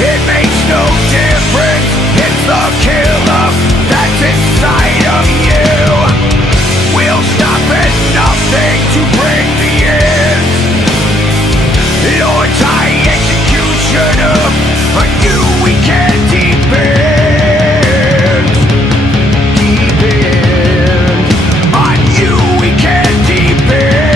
It makes no difference, it's the killer that's inside of you. We'll stop at nothing to bring the end. Your tie executioner, on you we can depend. Depend. On you we can depend.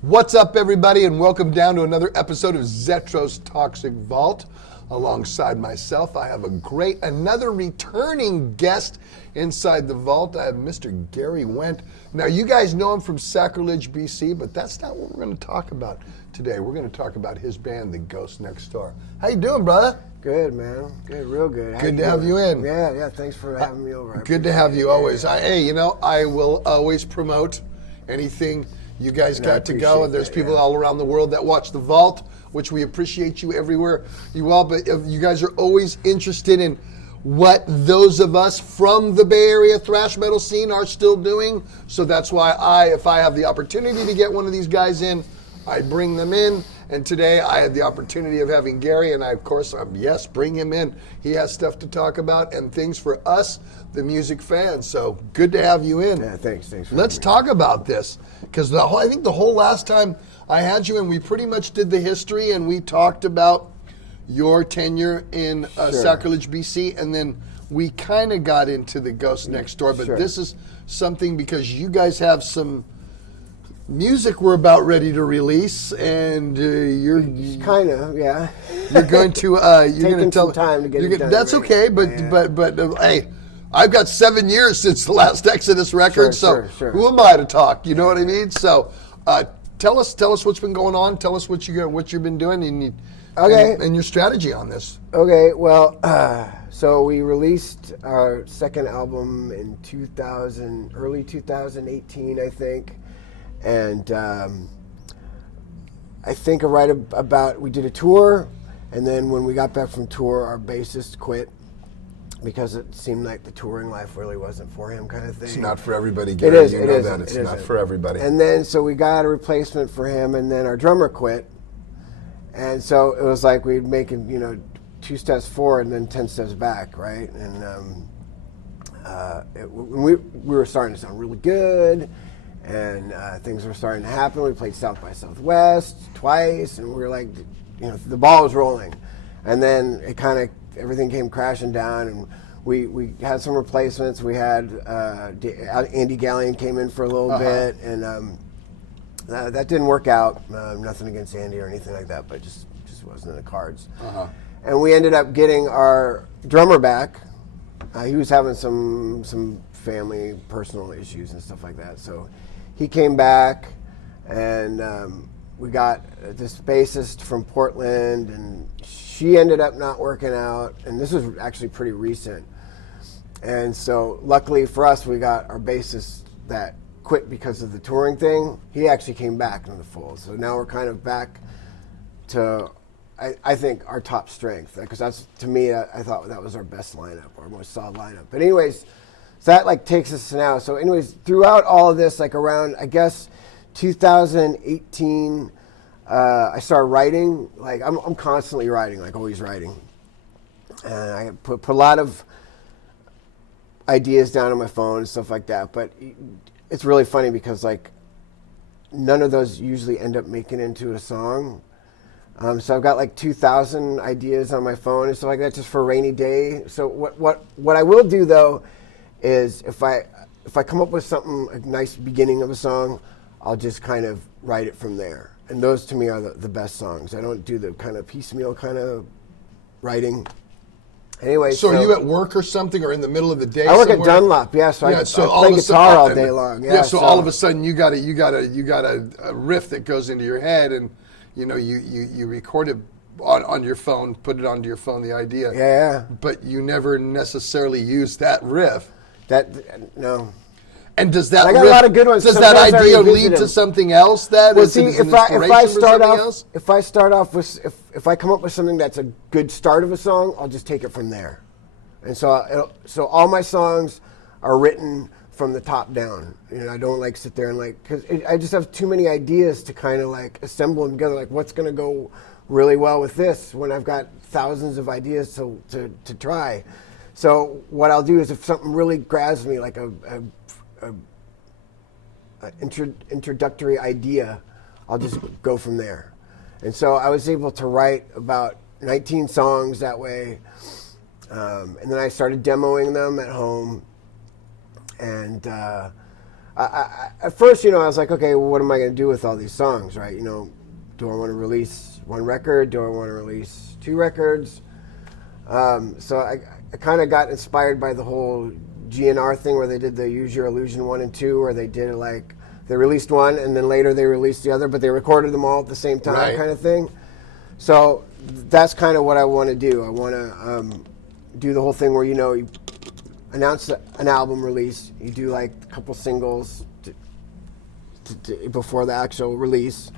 What's up, everybody, and welcome down to another episode of Zetro's Toxic Vault. Alongside myself, I have another returning guest inside the vault. I have Mr. Gary Wendt. Now, you guys know him from Sacrilege, BC, but that's not what we're going to talk about today. We're going to talk about his band, The Ghost Next Door. How you doing, brother? Good, man. Good, real good. Good to have you in. Yeah. Thanks for having me over. Good to have you always. I will always promote anything you guys got to go, and there's people all around the world that watch the Vault, which we appreciate you everywhere you all. But you guys are always interested in what those of us from the Bay Area thrash metal scene are still doing. So that's why if I have the opportunity to get one of these guys in, I bring them in. And today I had the opportunity of having Gary, and yes, bring him in. He has stuff to talk about and things for us, the music fans. So good to have you in. Yeah, thanks. Let's talk about this, because I think the whole last time I had you in, we pretty much did the history, and we talked about your tenure in Sacrilege, BC, and then we kind of got into the Ghost Next Door. But this is something because you guys have some music we're about ready to release, and you're kind of You're going to taking some time to get it done. That's okay, but hey, I've got 7 years since the last Exodus record, so who am I to talk? You know what I mean? So tell us what's been going on. Tell us what you've been doing, and your strategy on this. Okay, well, so we released our second album in early 2018, I think. And I think right about, we did a tour, and then when we got back from tour, our bassist quit because it seemed like the touring life really wasn't for him, kind of thing. It's not for everybody, Gary. It is. It's not for everybody. And then so we got a replacement for him, and then our drummer quit. And so it was like we'd make 2 steps forward and then 10 steps back, right? And we were starting to sound really good. And things were starting to happen. We played South by Southwest twice, and we were like, the ball was rolling. And then it everything came crashing down, and we had some replacements. We had Andy Gallion came in for a little bit, and that didn't work out. Nothing against Andy or anything like that, but just wasn't in the cards. And we ended up getting our drummer back. He was having some family personal issues and stuff like that, so he came back, and we got this bassist from Portland, and she ended up not working out, and this was actually pretty recent. And so luckily for us, we got our bassist that quit because of the touring thing. He actually came back in the fold. So now we're kind of back to, I think, our top strength, because that's, to me, I thought that was our best lineup, our most solid lineup. But anyways, so that takes us to now. So anyways, throughout all of this, around, I guess, 2018, I started writing. I'm constantly writing, always writing. And I put a lot of ideas down on my phone and stuff like that. But it's really funny because none of those usually end up making into a song. So I've got 2,000 ideas on my phone and stuff like that, just for a rainy day. So what I will do though is if I come up with something, a nice beginning of a song, I'll just kind of write it from there. And those to me are the best songs. I don't do the kind of piecemeal kind of writing. Anyway, so are you at work or something, or in the middle of the day? I work somewhere? at Dunlop, I play guitar all day long. So all of a sudden you got a riff that goes into your head, and you record it on your phone, put it onto your phone, the idea. Yeah. But you never necessarily use that riff. No. And does that I got a lot of good ones. Does that Sometimes I idea revisit lead to them. something else? That Well, is see, an if I inspiration for start something off, else? if I come up with something that's a good start of a song, I'll just take it from there. And so all my songs are written from the top down. You know, I don't like sit there and because I just have too many ideas to kind of like assemble them together. Like, what's going to go really well with this when I've got thousands of ideas to try. So what I'll do is if something really grabs me, like a introductory idea, I'll just go from there. And so I was able to write about 19 songs that way. And then I started demoing them at home. And I at first, I was like, okay, well, what am I going to do with all these songs, right? Do I want to release one record? Do I want to release 2 records? So I kind of got inspired by the whole GNR thing where they did the Use Your Illusion 1 and 2, where they did they released one and then later they released the other, but they recorded them all at the same time, kind of thing. So that's kind of what I want to do. I want to do the whole thing where, you announce an album release, you do like a couple singles before the actual release,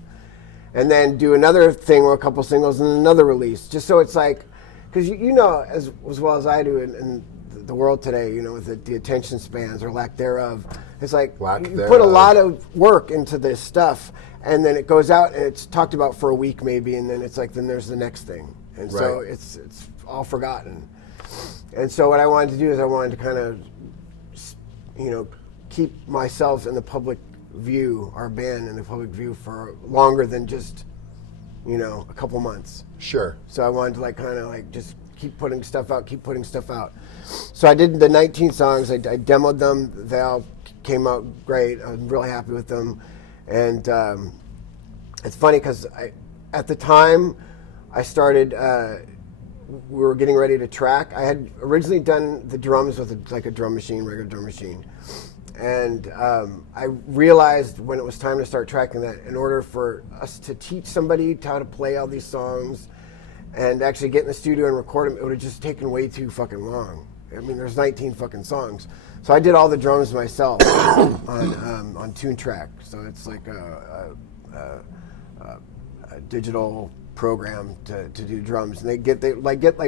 and then do another thing or a couple singles and another release, just so it's like, because you know as well as I do in the world today, with the attention spans or lack thereof, it's like you put a lot of work into this stuff, and then it goes out and it's talked about for a week maybe, and then it's like then there's the next thing, and so it's all forgotten. And so what I wanted to do is I wanted to kind of, keep myself in the public view, our band in the public view for longer than just, a couple months. Sure. So I wanted to just keep putting stuff out. So I did the 19 songs. I demoed them. They all came out great. I'm really happy with them. And it's funny because at the time I started, we were getting ready to track. I had originally done the drums with a drum machine, regular drum machine. And I realized when it was time to start tracking that in order for us to teach somebody how to play all these songs and actually get in the studio and record them, it would have just taken way too fucking long. I mean, there's 19 fucking songs. So I did all the drums myself on Tune Track. So it's like a digital program to do drums, and they get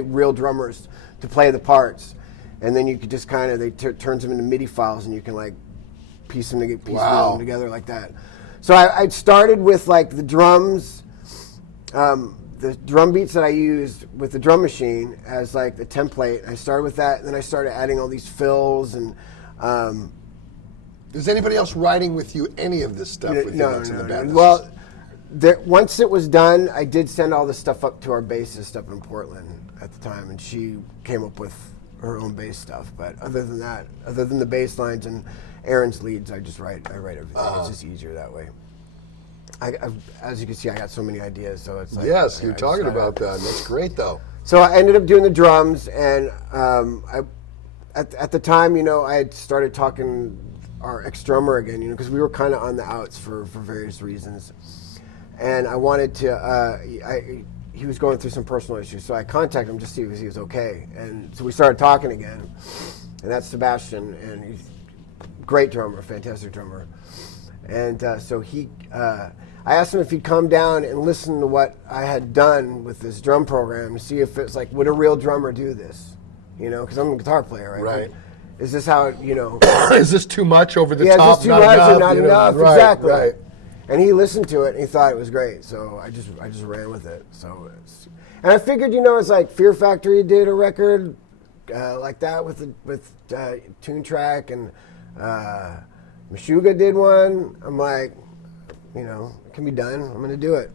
real drummers to play the parts, and then you could just kind of turns them into MIDI files, and you can piece them together like that. So I started with the drums, the drum beats that I used with the drum machine as the template. I started with that, and then I started adding all these fills and. Is anybody else writing with you any of this stuff with you that's in the band? Well. Once it was done, I did send all the stuff up to our bassist up in Portland at the time, and she came up with her own bass stuff. But other than that, other than the bass lines and Aaron's leads, I write everything. It's just easier that way. As you can see, I got so many ideas, so it's yes, you're talking about that. That's great, though. So I ended up doing the drums, and at the time, I had started talking our ex-drummer again, because we were kind of on the outs for various reasons. And I wanted to, he was going through some personal issues, so I contacted him just to see if he was okay. And so we started talking again, and that's Sebastian, and he's a great drummer, fantastic drummer. And so I asked him if he'd come down and listen to what I had done with this drum program to see if it's would a real drummer do this? Because I'm a guitar player, right? Right. Is this how, Is this too much over the top? Yeah, is this too much or not enough? Right, exactly. Right. And he listened to it and he thought it was great, so I just ran with it. And I figured, it's Fear Factory did a record like that with Tune Track, and Meshuggah did one. I'm like, it can be done. I'm going to do it.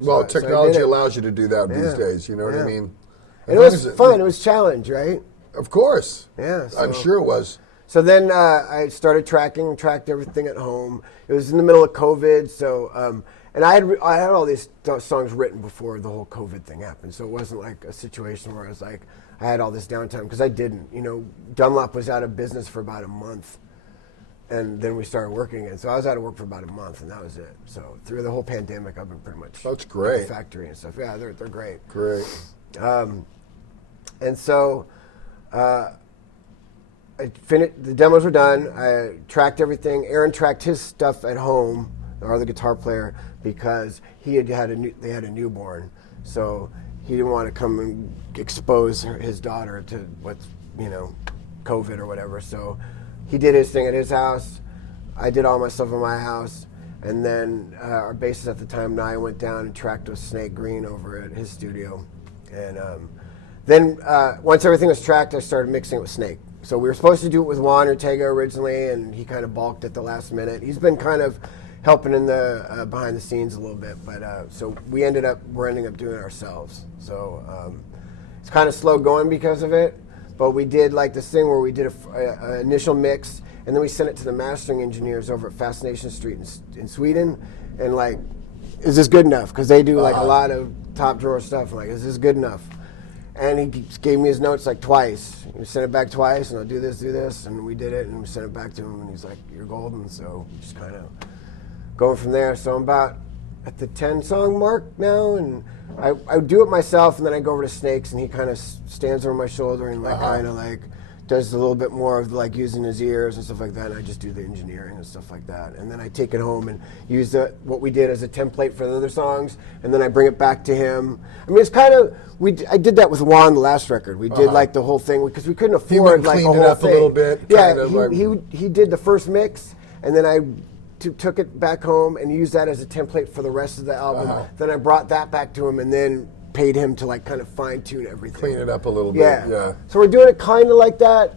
Well, technology allows you to do that these days. You know what I mean? And it was fun. It was a challenge, right? Of course. Yeah. I'm sure it was. So then I started tracked everything at home. It was in the middle of COVID, so and I had all these songs written before the whole COVID thing happened. So it wasn't like a situation where I was I had all this downtime, because I didn't. Dunlop was out of business for about a month, and then we started working again. So I was out of work for about a month, and that was it. So through the whole pandemic, I've been pretty much that's great. At the factory and stuff. Yeah, they're great. Great. And so. the demos were done. I tracked everything. Aaron tracked his stuff at home, our other guitar player, because they had a newborn, so he didn't want to come and expose his daughter to what's COVID or whatever. So he did his thing at his house. I did all my stuff at my house, and then our bassist at the time, Nye, went down and tracked with Snake Green over at his studio, and then once everything was tracked, I started mixing it with Snake. So we were supposed to do it with Juan Ortega originally, and he kind of balked at the last minute. He's been kind of helping in the behind the scenes a little bit, but so we're ending up doing it ourselves. So it's kind of slow going because of it, but we did like this thing where we did a initial mix, and then we sent it to the mastering engineers over at Fascination Street in Sweden, and like, is this good enough? Because they do like a lot of top drawer stuff. Like, is this good enough? And he gave me his notes like twice. He sent it back twice, and I'll do this, and we did it, and we sent it back to him, and he's like, "You're golden." So just kind of going from there. So I'm about at the 10-song mark now, and I do it myself, and then I go over to Snakes, and he kind of stands over my shoulder and like kind of like does a little bit more of like using his ears and stuff like that, and I just do the engineering and stuff like that. And then I take it home and use what we did as a template for the other songs, and then I bring it back to him. I mean, it's kind of, I did that with Juan, the last record. We did like the whole thing, because we couldn't afford like a whole thing. Cleaned it up a little bit. Yeah, he did the first mix, and then I took it back home and used that as a template for the rest of the album. Then I brought that back to him, and then paid him to like kind of fine tune everything. Clean it up a little bit. Yeah. So we're doing it kind of like that,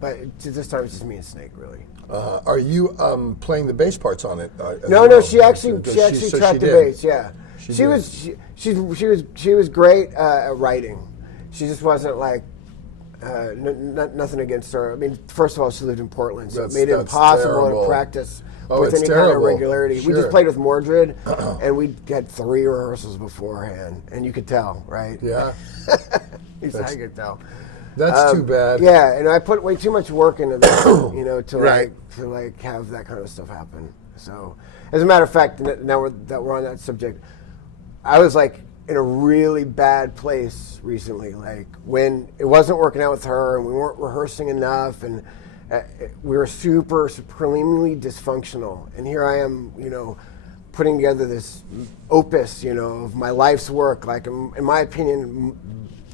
but this time it's just me and Snake, really. Are you playing the bass parts on it? No. She actually tracked the bass. Yeah. She was great at writing. She just wasn't like nothing against her. I mean, first of all, she lived in Portland, so it made it impossible to practice with any kind of regularity. Sure. We just played with Mordred, and we had 3 rehearsals beforehand, and you could tell, right? Yeah. I could tell. That's too bad. Yeah, and I put way too much work into that, to have that kind of stuff happen. So, as a matter of fact, now that we're on that subject, I was like in a really bad place recently, like when it wasn't working out with her, and we weren't rehearsing enough, and we were supremely dysfunctional. And here I am, putting together this opus, of my life's work, like in my opinion,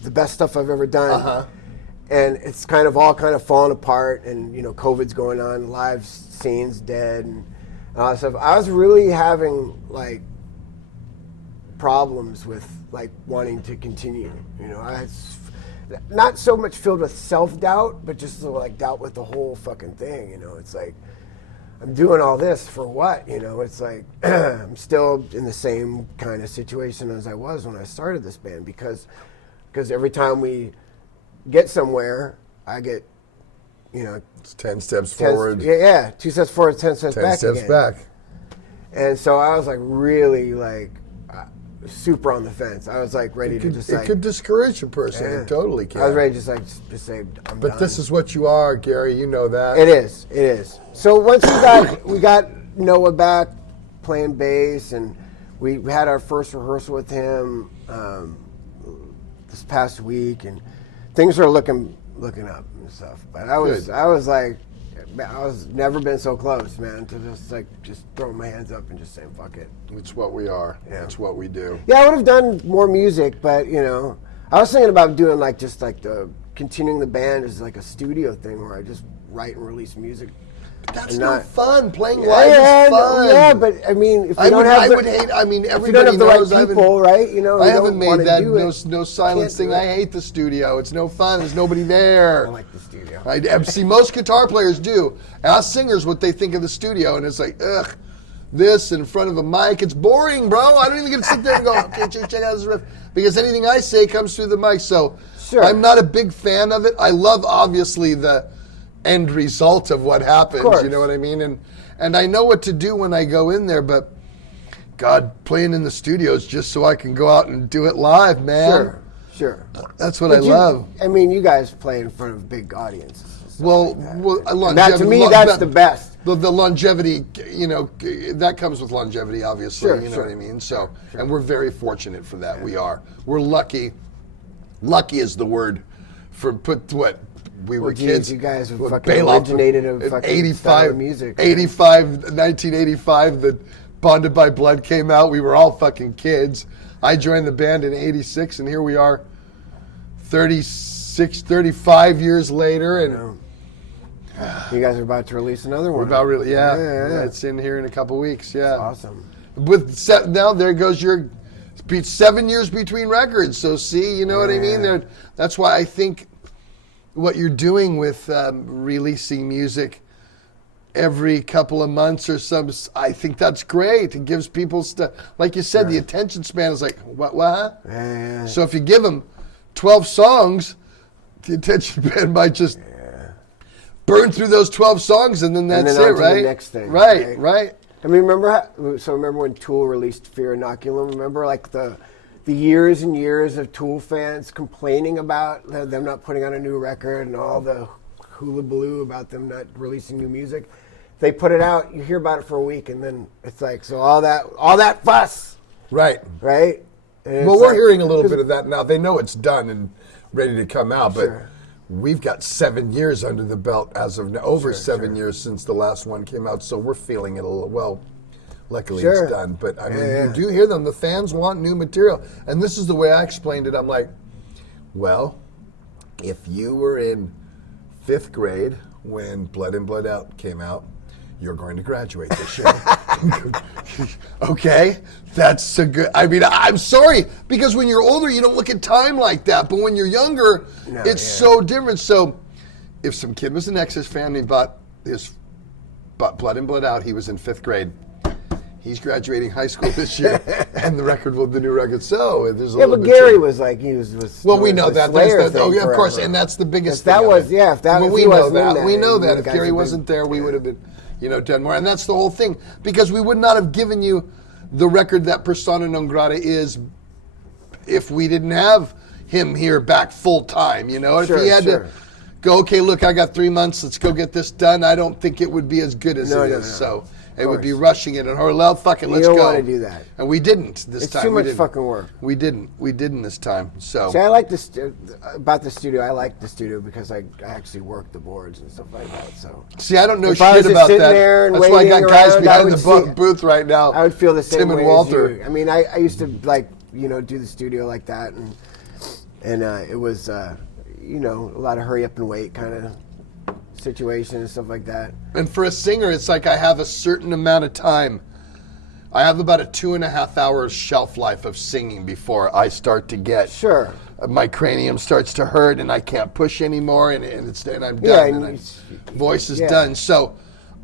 the best stuff I've ever done. And it's kind of all falling apart, and COVID's going on, live scenes dead, and all that stuff. I was really having like problems with like wanting to continue. I had not so much filled with self-doubt, but just like doubt with the whole fucking thing. It's like, I'm doing all this for what? It's like I'm still in the same kind of situation as I was when I started this band, because every time we get somewhere, I get, it's 10 steps forward. Yeah, 2 steps forward, 10 steps back. 10 steps again. back. And so I was like really like super on the fence. I was like ready to just it could discourage a person. Yeah. It totally can. I was ready to just say I'm But done. this is what you are, Gary. You know that. It is. So once we got Noah back playing bass, and we had our first rehearsal with him this past week, and things are looking up and stuff. But I was like, I was never been so close, man, to just throwing my hands up and just saying fuck it. It's what we are. Yeah. It's what we do. Yeah, I would have done more music, but I was thinking about doing like just like continuing the band as like a studio thing where I just write and release music. But that's not fun. Playing live is fun. Yeah, but I mean, if you don't have everybody knows the right people, right? I haven't made that no silence thing. I hate the studio. It's no fun. There's nobody there. I like the studio. I see most guitar players do. Ask singers what they think of the studio, and it's like, ugh, this in front of a mic. It's boring, bro. I don't even get to sit there and go, okay, check out this riff, because anything I say comes through the mic. So sure. I'm not a big fan of it. I love, obviously, the end result of what happens, you know what I mean? And I know what to do when I go in there, but God, playing in the studio is just so I can go out and do it live, man. Sure. That's what I love. I mean, you guys play in front of big audiences. Longevity, to me, that's the best. The longevity, that comes with longevity, obviously, you know what I mean? So, and we're very fortunate for that. Yeah. We are. We're lucky. Lucky is the word for we were geez, kids. you guys With fucking Bailoff originated a in fucking 85, style of music. 1985, the Bonded by Blood came out. We were all fucking kids. I joined the band in 86, and here we are 35 years later. And you guys are about to release another one. we're about really, yeah. Yeah. It's in here in a couple weeks, yeah. Awesome. Now there goes your 7 years between records. So see, you know what I mean? That's why I think what you're doing with releasing music every couple of months or some, I think that's great. It gives people stuff. Like you said, the attention span is like, what? Yeah. So if you give them 12 songs, the attention span might just burn through those 12 songs, and then that's and then it, on to right? the next thing. Right. I mean, remember when Tool released Fear Inoculum? Remember, like the years and years of Tool fans complaining about them not putting out a new record and all the hullabaloo about them not releasing new music. They put it out, you hear about it for a week, and then it's like, so all that fuss, Right. right? And Well, it's we're like- hearing a little bit of that now. They know it's done and ready to come out, but Sure. we've got 7 years under the belt as of now, over 7 years since the last one came out, so we're feeling it a little, well, luckily Sure. it's done. But I mean, Yeah. you do hear them. The fans want new material. And this is the way I explained it. I'm like, well, if you were in 5th grade when Blood In, Blood Out came out, you're going to graduate this year. Okay, that's a good. I mean, I'm sorry, because when you're older, you don't look at time like that. But when you're younger, it's so different. So, if some kid was an Nexus fan, he bought Blood In, Blood Out. He was in 5th grade. He's graduating high school this year, and the new record. So there's a little but bit. Gary was like he was. Well, we know that. Slayer That's thing of course, forever. and that's the biggest If that thing. was, yeah, if that Well, if we he know wasn't in that. We know that. you If guys Gary would wasn't there, we would have been, done more. And that's the whole thing, because we would not have given you the record that Persona Non Grata is if we didn't have him here back full time. If Sure, he had sure. to go, okay, look, I got 3 months. Let's go get this done. I don't think it would be as good as it is. So. It would be rushing it, and well, fuck it, let's go. You don't want to do that. And we didn't this time. It's too much We didn't. fucking work. We didn't this time. So. See, I like this about the studio. I like the studio because I actually work the boards and stuff like that. So. See, I don't know If I was shit just about sitting that. there and That's why I got waiting guys around, I behind would the see- booth right now. I would feel the same Tim way and Walter. as you. I mean, I used to do the studio like that, and it was a lot of hurry up and wait kind of situation and stuff like that. And for a singer, it's like I have a certain amount of time. I have about a 2.5 hours shelf life of singing before I start to get. Sure. My cranium starts to hurt, and I can't push anymore, and I'm done. Yeah, and and voice is yeah. done. So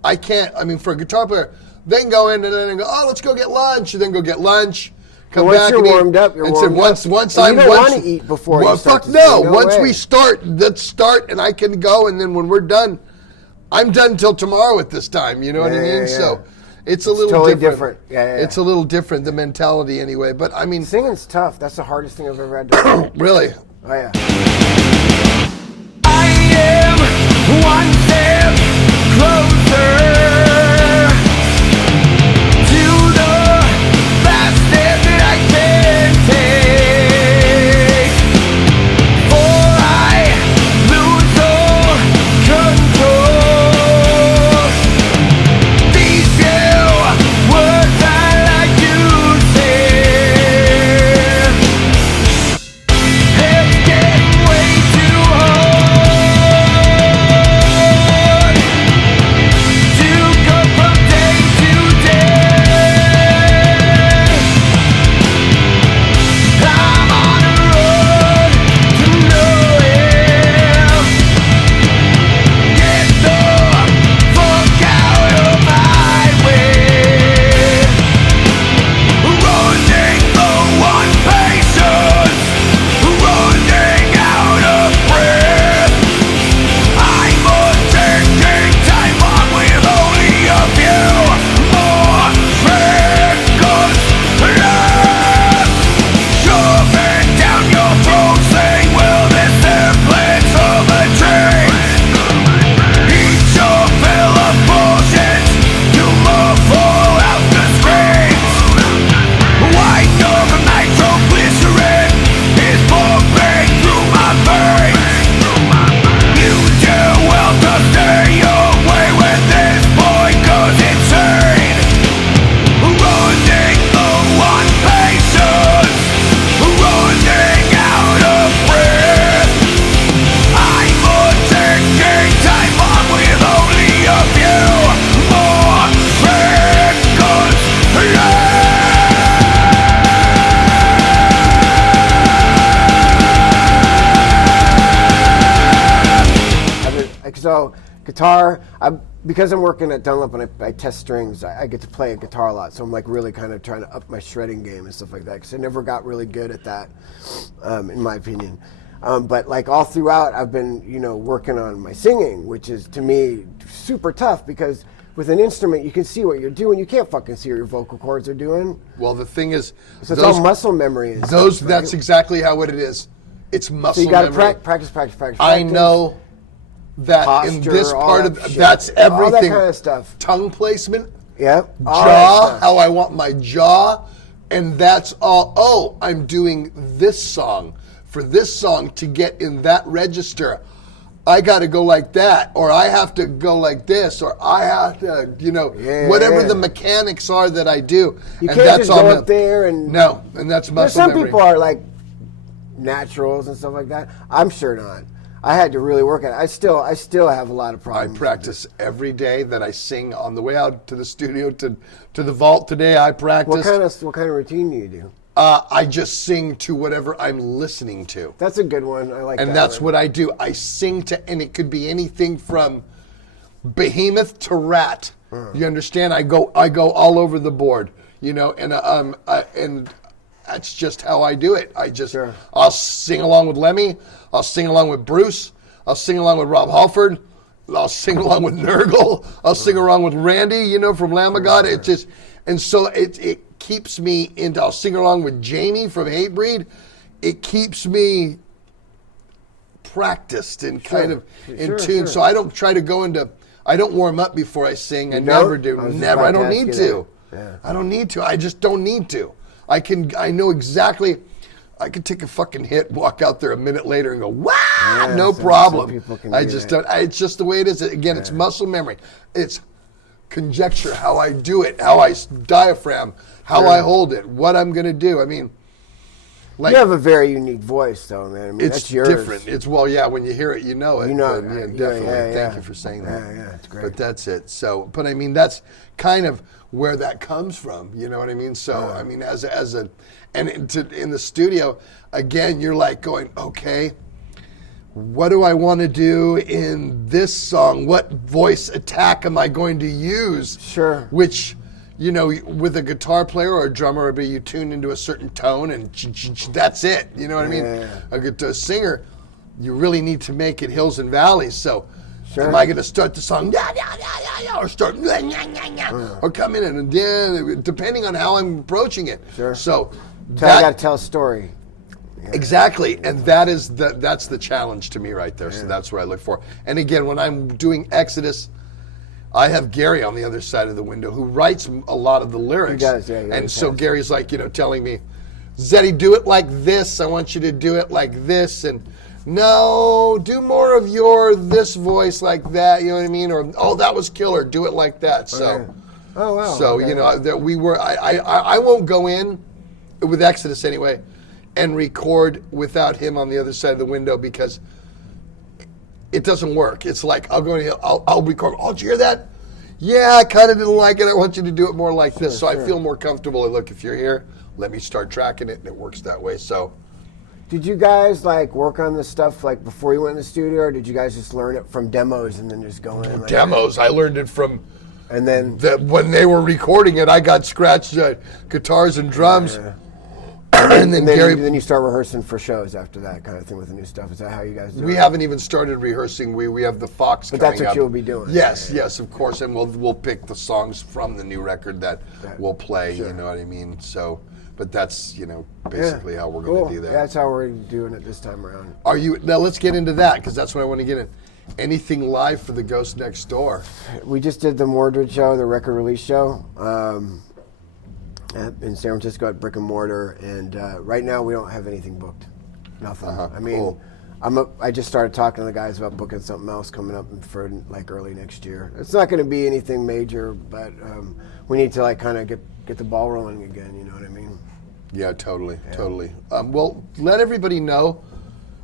I can't. I mean, for a guitar player, they can go in and then go, oh, let's go get lunch, and then go get lunch. Come once back you're and eat. warmed up, you're and warmed once up. once And I'm you don't once- want to eat before well, you start fuck to no. sing. No Once way. we start, let's start, and I can go, and then when we're done, I'm done until tomorrow at this time. You know what I mean? Yeah. So it's a little totally different. different. Yeah. It's a little different, the mentality anyway. But I mean, Singing's tough. That's the hardest thing I've ever had to do. really. Oh yeah. I am one step closer to the last step that I can take, for I lose all control. These few words I like to say, it's getting way too So guitar, because I'm working at Dunlop and I test strings, I get to play a guitar a lot. So I'm like really kind of trying to up my shredding game and stuff like that because I never got really good at that, in my opinion. But like all throughout, I've been, working on my singing, which is to me super tough because with an instrument, you can see what you're doing. You can't fucking see what your vocal cords are doing. Well, the thing is, so it's all muscle memory. And those stuff, that's right? exactly how it is. It's muscle memory. So you got to practice. I know that posture, in this part of shit. that's everything. All that kind of stuff. Tongue placement. Yeah. Jaw, how I want my jaw, and that's all. Oh, I'm doing this song. For this song to get in that register, I got to go like that, or I have to go like this, or I have to, whatever the mechanics are that I do. You and can't that's just all go up there and... No, and that's muscle some memory. people are like naturals and stuff like that. I'm sure not. I had to really work at it. I still have a lot of problems. I practice every day that I sing on the way out to the studio to the vault today. I practice. What kind of routine do you do? I just sing to whatever I'm listening to. That's a good one. I like that. And that's one. what I do. I sing to, and it could be anything from Behemoth to Rat. You understand? I go all over the board. And that's just how I do it. I'll sing along with Lemmy. I'll sing along with Bruce. I'll sing along with Rob Halford. I'll sing along with Nurgle. I'll sing along with Randy, from Lamb of God. It's just, and so it keeps me into, I'll sing along with Jamie from Hatebreed. It keeps me practiced and kind of in tune. So I don't try to go into, I don't warm up before I sing. I never do. Never. I don't need to. Yeah. I don't need to. I just don't need to. I know exactly. I could take a fucking hit, walk out there a minute later and go, wow, no problem. I just don't. It's just the way it is. Again, it's muscle memory. It's conjecture, how I do it, how I diaphragm, how I hold it, what I'm going to do. I mean, like, you have a very unique voice, though, man. I mean, it's that's yours. different. It's, when you hear it, you know it. You know it. Yeah, definitely. Thank you for saying that. Yeah, it's great. But that's it. So, but I mean, that's kind of where that comes from. You know what I mean? So, I mean, in the studio, again, you're like going, okay, what do I want to do in this song? What voice attack am I going to use? Sure. Which, with a guitar player or a drummer, you tune into a certain tone and that's it. You know what I mean? A singer, you really need to make it hills and valleys. So, am I going to start the song, or start, or come in and then, depending on how I'm approaching it. Sure. So, I got to tell a story. Yeah. Exactly, and that's the challenge to me right there. So that's what I look for. And again, when I'm doing Exodus, I have Gary on the other side of the window who writes a lot of the lyrics. He does, yeah. And so Gary's like, telling me, Zeddy, do it like this. I want you to do it like this, and no, do more of this voice like that. You know what I mean? Or that was killer. Do it like that. So, oh wow. So I won't go in with Exodus anyway and record without him on the other side of the window because it doesn't work. It's like I'll record. Oh, did you hear that? Yeah, I kind of didn't like it. I want you to do it more like this. So I feel more comfortable. Look, if you're here, let me start tracking it, and it works that way. So, did you guys work on this stuff before you went in the studio, or did you guys just learn it from demos and then just go in? Demos. I learned it from. And then when they were recording it, I got scratched guitars and drums. And then Gary. Then you start rehearsing for shows after that kind of thing with the new stuff. Is that how you guys do it? We haven't even started rehearsing. We have the Fox coming up. But that's what you'll be doing. Yes, of course. And we'll pick the songs from the new record that we'll play. Sure. You know what I mean? So, but that's basically how we're going to do that. That's how we're doing it this time around. Now let's get into that because that's what I want to get in. Anything live for the Ghost Next Door? We just did the Mordred show, the record release show. In San Francisco at Brick and Mortar, and right now we don't have anything booked. Nothing. I mean, cool. I just started talking to the guys about booking something else coming up for early next year. It's not going to be anything major, but we need to kind of get the ball rolling again. You know what I mean? Yeah, totally. Well, let everybody know,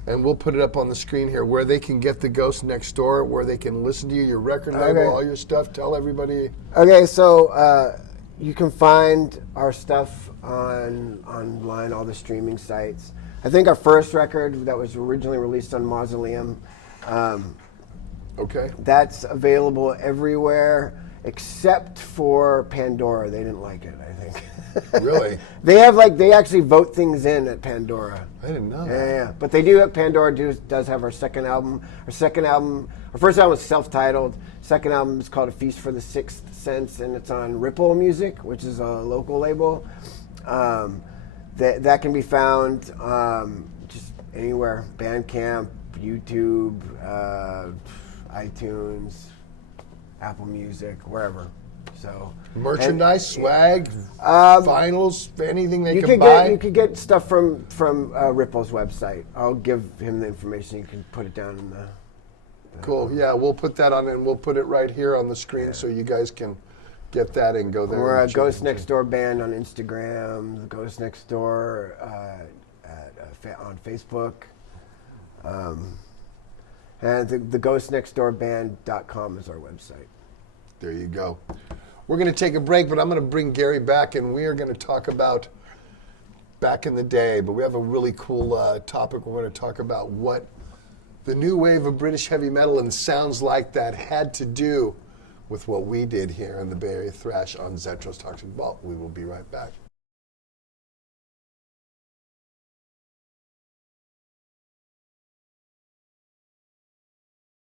and we'll put it up on the screen here where they can get the Ghost Next Door, where they can listen to you, your record label, all your stuff. Tell everybody. Okay, so. You can find our stuff online, all the streaming sites. I think our first record that was originally released on Mausoleum Okay. That's available everywhere except for Pandora. They didn't like it, I think. Really? They actually vote things in at Pandora. I didn't know that. Yeah. But they do have, Pandora does have our second album. Our first album is self-titled. Second album is called A Feast for the Sixth Sense, and it's on Ripple Music, which is a local label. That can be found just anywhere. Bandcamp, YouTube, iTunes, Apple Music, wherever. So Merchandise, swag, vinyls, anything they can buy. You could get stuff from Ripple's website. I'll give him the information. You can put it down in the. Cool. Yeah, we'll put that on, and we'll put it right here on the screen so you guys can get that and go there. We're a Ghost Next Door band on Instagram. The Ghost Next Door on Facebook. And the ghostnextdoorband.com is our website. There you go. We're going to take a break, but I'm going to bring Gary back, and we are going to talk about back in the day. But we have a really cool topic. We're going to talk about what the new wave of British heavy metal and sounds like that had to do with what we did here in the Bay Area Thrash on Zetro's Toxic Vault. We will be right back.